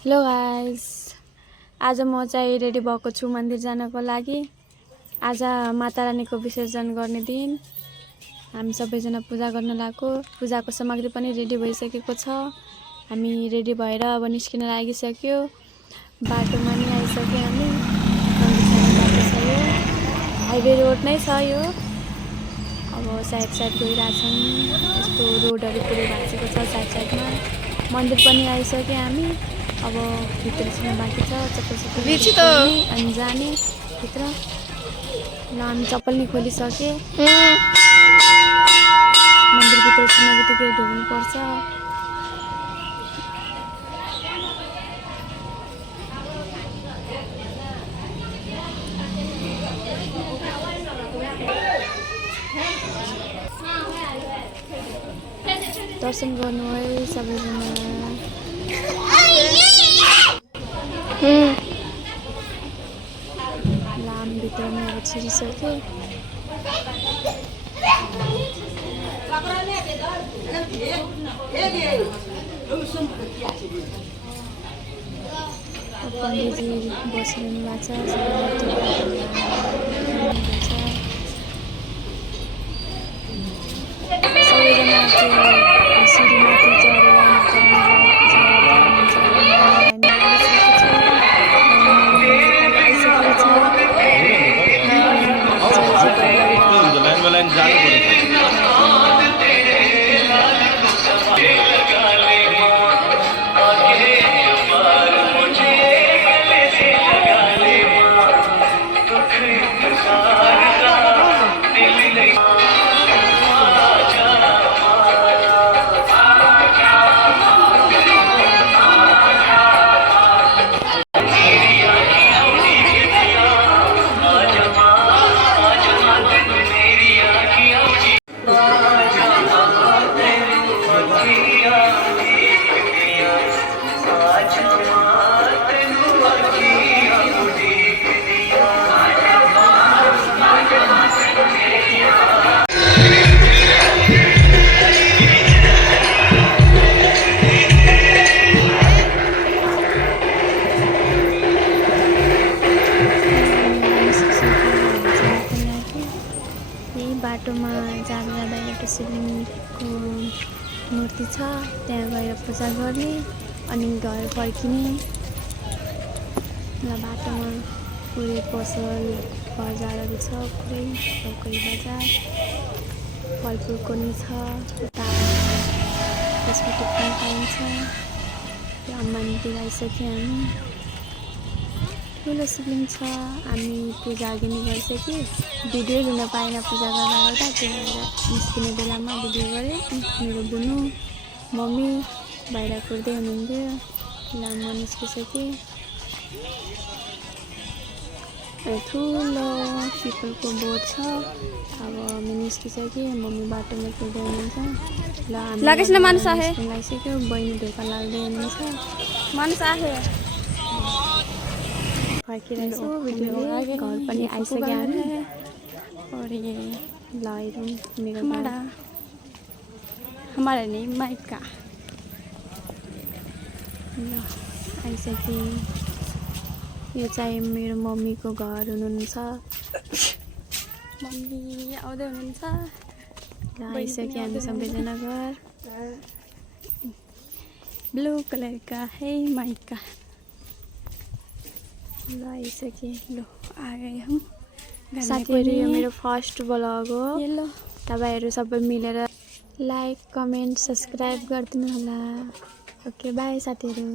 Hello guys, आज म चाहिँ रेडी भएको छु मन्दिर जानको लागि। आज माता रानीको विसर्जन गर्ने दिन। हामी सबैजना पूजा गर्न लागेको। पूजाको सामग्री पनि रेडी भइसकेको छ। हामी रेडी भएर अब निस्किन लागिसक्यो। बाटोमा नि आइसक्यो हामी। मन्दिर जाने बाटो छ यो। हाइवे रोड नै छ यो। अब साइड गइरहेछन्। यस्तो रोडहरू पुरै भाँचेको छ साइडमा। मन्दिर पनि आइसक्यो हामी। अब भित्र छिर्न बाँकी छ। चप्पल अनि जाने भित्र। ल हामी चप्पल नि खोलिसके। मन्दिरभित्र छिर्न बित्तिकै ढोग्नुपर्छ। दर्शन गर्नु है सबैजना। लाम भित्र नै अब छिरिसक्यो। पण्डितजी बसिरहनु भएको छ। सबैजना त्यो सिँढीमाथि चढेर बाटोमा जाँदा एउटा शिवलिङ्गको मूर्ति छ। त्यहाँ गएर पूजा गर्ने अनि घर फर्किने। बाटोमा पुरै पसल बजारहरू छ। पुरै लोकल बजार फलफुलको नि छ। कस्मेटिक पनि पाइन्छ। त्यो मन्दिर आइसक्यो हामी। ठुलो शिवलिङ्ग छ। हामी पूजा अघि नै गरिसक्यो। भिडियो लिन पाएन पूजा गर्दा त्यही भएर निस्किने बेलामा भिडियो गरेँ। मेरो बुनु मम्मी बाहिर कुर्दै हुनुहुन्थ्यो। ल म निस्किसकेँ। ठुलो पिपलको बोट छ। अब हामी निस्किसकेँ। मम्मी बाटोमा कुर्दै हुनुहुन्छ। ल हामी लागिसक्यो। बहिनी ढोका लाग्दै हुनुहुन्छ। मानिस आए फर्किरहेछु। घर पनि आइसक्यो हामी। और ये ल मेरो हमारा नहीं माइका ल आइसक्यो। यो चाहिँ मेरो मम्मीको घर हुनुहुन्छ। मम्मी आउँदै हुनुहुन्छ। ल आइसक्यो हामी सबैजना घर। ब्लू कलर का है माइका। ल आइसक्यो। लो आ गए हम। साथीहरू यो मेरो फर्स्ट ब्लग हो। तपाईहरु सबै मिलेर लाइक कमेन्ट सब्स्क्राइब गरिदिनु होला। ओके बाई साथीहरू।